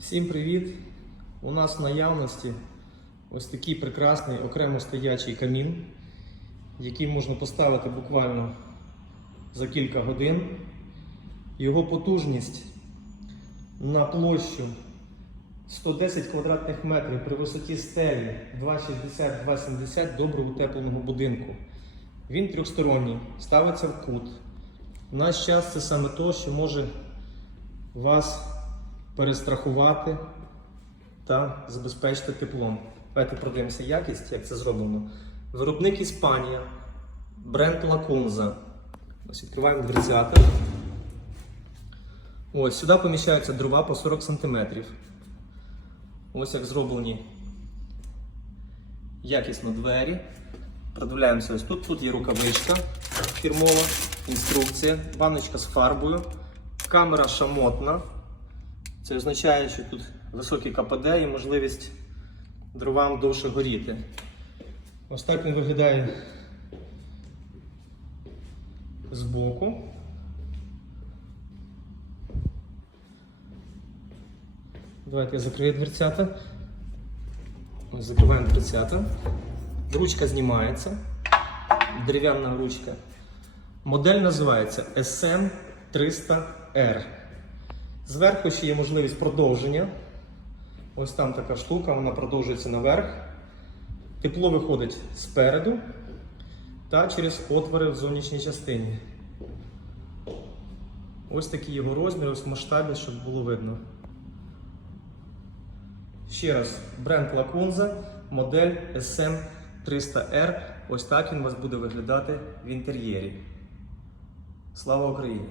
Всім привіт! У нас в наявності ось такий прекрасний окремо стоячий камін, який можна поставити буквально за кілька годин. Його потужність на площу 110 квадратних метрів при висоті стелі 2,60-2,70 добре утепленого будинку. Він трьохсторонній, ставиться в кут. Наш час це саме то, що може вас перестрахувати та забезпечити теплом. Давайте подивимося якість, як це зроблено. Виробник Іспанія, бренд Лакунза. Ось відкриваємо дверцята. Ось сюди поміщаються дрова по 40 см. Ось як зроблені якісно двері. Продивляємося ось тут. Тут є рукавичка фірмова, інструкція, баночка з фарбою, камера шамотна. Це означає, що тут високий КПД і можливість дровам довше горіти. Ось так він виглядає збоку. Давайте я закрию дверцята. Ось закриваємо дверцята. Ручка знімається. Дерев'яна ручка. Модель називається SM300R. Зверху ще є можливість продовження. Ось там така штука, вона продовжується наверх. Тепло виходить спереду та через отвори в зовнішній частині. Ось такий його розмір, ось масштабність, щоб було видно. Ще раз, бренд Lacunza, модель SM300R. Ось так він у вас буде виглядати в інтер'єрі. Слава Україні!